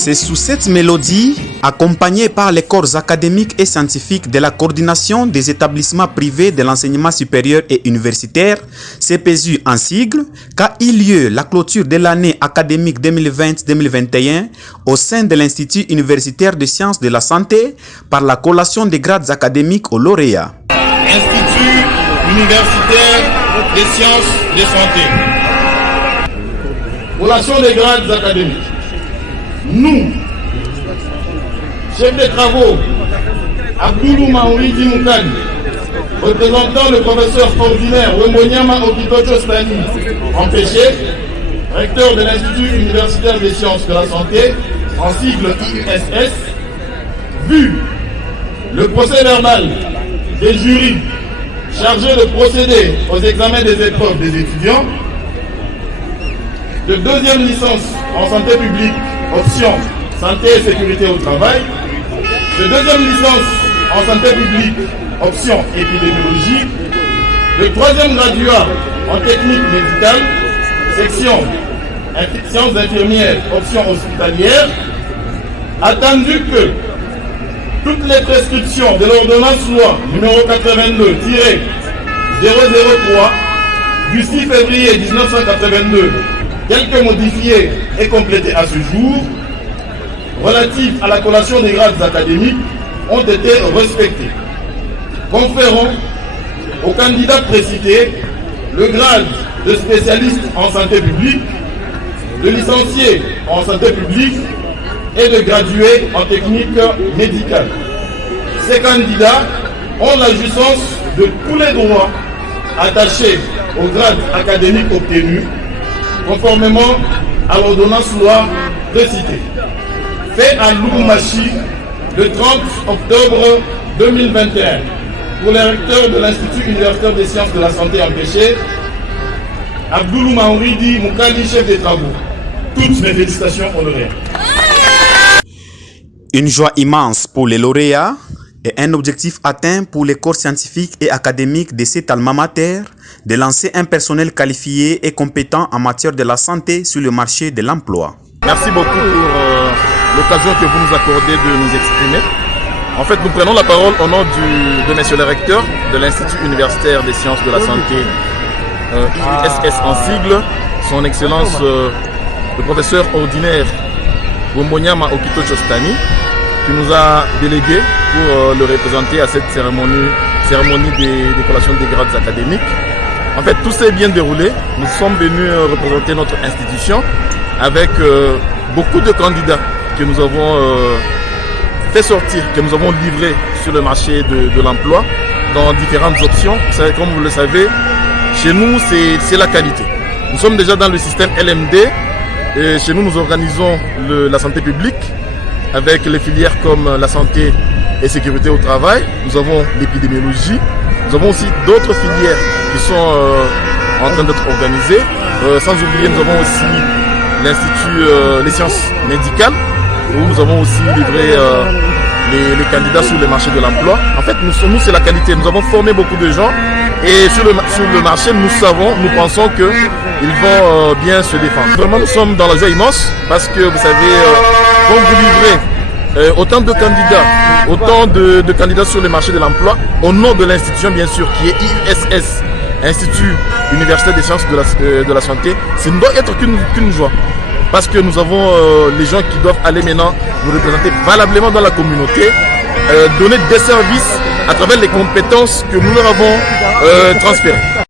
C'est sous cette mélodie, accompagnée par les corps académiques et scientifiques de la coordination des établissements privés de l'enseignement supérieur et universitaire, CPSU en sigle, qu'a eu lieu la clôture de l'année académique 2020-2021 au sein de l'Institut universitaire de sciences de la santé par la collation des grades académiques aux lauréats. Institut universitaire des sciences de santé. Collation des grades académiques. Nous, chef des travaux, Abdoulou Maouridi Moukani, représentant le professeur ordinaire Wembonyama Okitocho Stani, empêché, recteur de l'Institut universitaire des sciences de la santé, en sigle IUSS, vu le procès verbal des jurys chargés de procéder aux examens des épreuves des étudiants, de deuxième licence en santé publique, option santé et sécurité au travail, de deuxième licence en santé publique, option épidémiologie, de troisième graduat en technique médicale, section sciences infirmières, option hospitalière, attendu que toutes les prescriptions de l'ordonnance loi numéro 82-003 du 6 février 1982, telles que modifiées et complétées à ce jour, relatives à la collation des grades académiques, ont été respectées, conférant aux candidats précités le grade de spécialiste en santé publique, de licencié en santé publique et de gradué en technique médicale. Ces candidats ont la jouissance de tous les droits attachés au grade académique obtenu, conformément à l'ordonnance loi précitée. Fait à Lubumbashi le 30 octobre 2021 pour les recteurs de l'Institut universitaire des sciences de la santé empêché, Abdoulou Maouridi Moukani, chef des travaux. Toutes mes félicitations honoraires. Une joie immense pour les lauréats et un objectif atteint pour les corps scientifiques et académiques de cet alma mater de lancer un personnel qualifié et compétent en matière de la santé sur le marché de l'emploi. Merci beaucoup pour l'occasion que vous nous accordez de nous exprimer. En fait, nous prenons la parole au nom de monsieur le recteur de l'Institut universitaire des sciences de la santé, IUSS en sigle, son excellence le professeur ordinaire Wembonyama Okitocho Stani, qui nous a délégué pour le représenter à cette cérémonie des collations des grades académiques. En fait, tout s'est bien déroulé. Nous sommes venus représenter notre institution avec beaucoup de candidats que nous avons fait sortir, que nous avons livrés sur le marché de l'emploi dans différentes options. Comme vous le savez, chez nous, c'est la qualité. Nous sommes déjà dans le système LMD. Et chez nous, nous organisons la santé publique avec les filières comme la santé et sécurité au travail. Nous avons l'épidémiologie. Nous avons aussi d'autres filières qui sont en train d'être organisées. Sans oublier, nous avons aussi l'Institut des sciences médicales où nous avons aussi livré les candidats sur le marché de l'emploi. En fait, nous, c'est la qualité. Nous avons formé beaucoup de gens et sur le marché, nous pensons qu'ils vont bien se défendre. Vraiment, nous sommes dans la joie immense parce que vous savez, quand vous livrez autant de candidats sur le marché de l'emploi, au nom de l'institution bien sûr, qui est IUSS, Institut universitaire des sciences de la santé, ça ne doit être qu'une joie. Parce que nous avons les gens qui doivent aller maintenant nous représenter valablement dans la communauté, donner des services à travers les compétences que nous leur avons transférées.